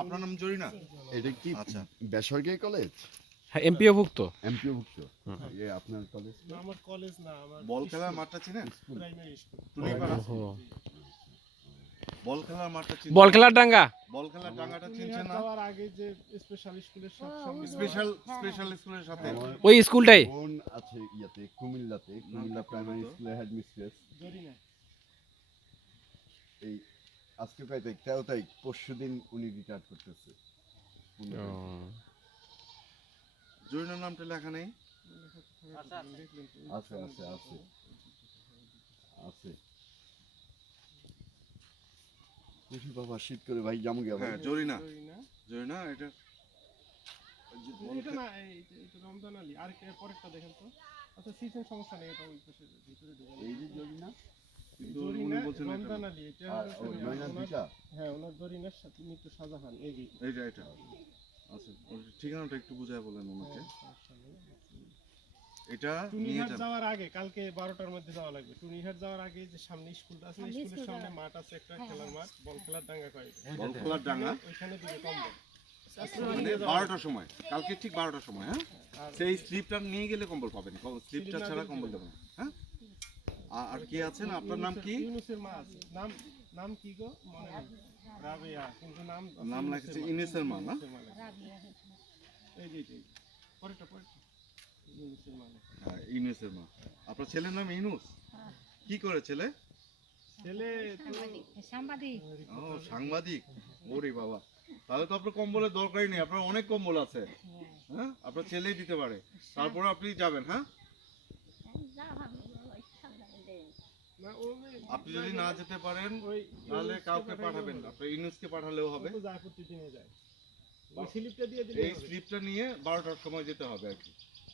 আপনার নাম জরিনা? এটা কি আচ্ছা। বেসরকারি কলেজ? হ্যাঁ এমপিও ভুক্ত এমপিও ভুক্ত এ আপনার কলেজ? না, আমার কলেজ না আমার বল খেলার মাঠটা চিনেন? Primary school. বল খেলার মাঠটা চিনেন? বল খেলার ডাঙ্গা। বল খেলার ডাঙ্গাটা চিনছেন না? যাওয়ার আগে যে স্পেশাল স্কুলের সব স্পেশাল স্পেশাল স্কুলের সাথে? ওই স্কুলটাই। বোন আছে ইয়াতে কুমিল্লাতে কুমিল্লা প্রাইমারি স্কুলের হেড মিস্ট্রেস জরি না এই আজকে কয় তারিখ তেরো তারিখ পরশু দিন উনি রিটায়ার করতেছে। জরিনার নামটা লেখা নেই? আছে আছে আছে। আছে। খুশি বাবা শীত করে ভাই জামু গে হ্যাঁ জরিনা। জরি না জরিনা এটা এটা না এটা রমজান আলী। আর পরেরটা দেখেন তো। আচ্ছা সিজন সমস্যা নেই এটা ওই পাশে ভিতরে ঢুকে এই যে জরি না কিন্তু না বলছেন রমজান আলী এটা হ্যাঁ ওনার জরিনার সাথে মৃত্যু শাহজাহান এই এইটা এটা। আচ্ছা ঠিকানাটা একটু বুঝায় বলেন ওনাকে। এটা টুনিহাট যাওয়ার আগে কালকে বারোটার মধ্যে যাওয়া লাগবে। টুনিহাট যাওয়ার আগে যে সামনে স্কুলটা আছে স্কুলের সামনে মাঠ আছে একটা খেলার মাঠ বল খেলার ডাঙ্গা বল খেলার ডাঙ্গা? ওইখানে দিকে কমবে মানে বারোটার সময়। কালকে ঠিক বারোটার সময় হ্যাঁ? সেই স্লিপটা নিয়ে গেলে কম্বল পাবেন। স্লিপটা ছাড়া কম্বল দেবেন হ্যাঁ? আর- কি আছেন আপনার নাম কি? ইউনুসের মা আছে। নাম নাম কি গো? মনে নেই। রাবেয়া কিন্তু নাম নাম লাগছে মা। ইনেসের মা না? ইউনুসের মা। এই যে এই ইউনুসের লেখা। হ্যাঁ মা। আপনার ছেলের নাম ইনুস কি করে ছেলে? ছেলে সাংবাদিক ও সাংবাদিক। ওরে বাবা। তাহলে তো আপনার কম্বলের দরকারই নেই। আপনার অনেক কম্বল আছে। হ্যাঁ। আপনার ছেলেই দিতে পারে। তারপরে আপনি যাবেন হ্যাঁ? না আপনি যদি না যেতে পারেন তাহলে কাউকে পাঠাবেন না। আপনি ইউনুসকে পাঠালেও হবে। ও তো যায় প্রতিদিনে যায়। ওই স্লিপটা দিয়ে দিলে এই স্লিপটা নিয়ে বারোটার সময় যেতে হবে আর কি।